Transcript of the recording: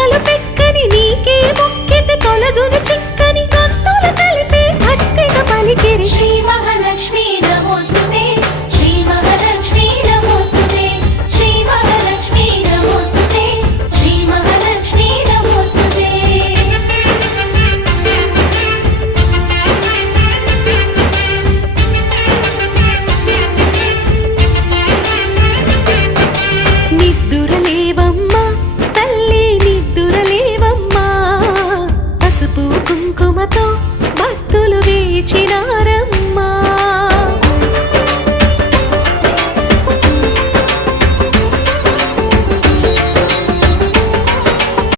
బొమ్మలు పెక్కని నీకే మొక్కితే తొలగును చిక్కని గొంతులు కలిపే భక్తిగా పలికిరి శ్రీ మహాలక్ష్మి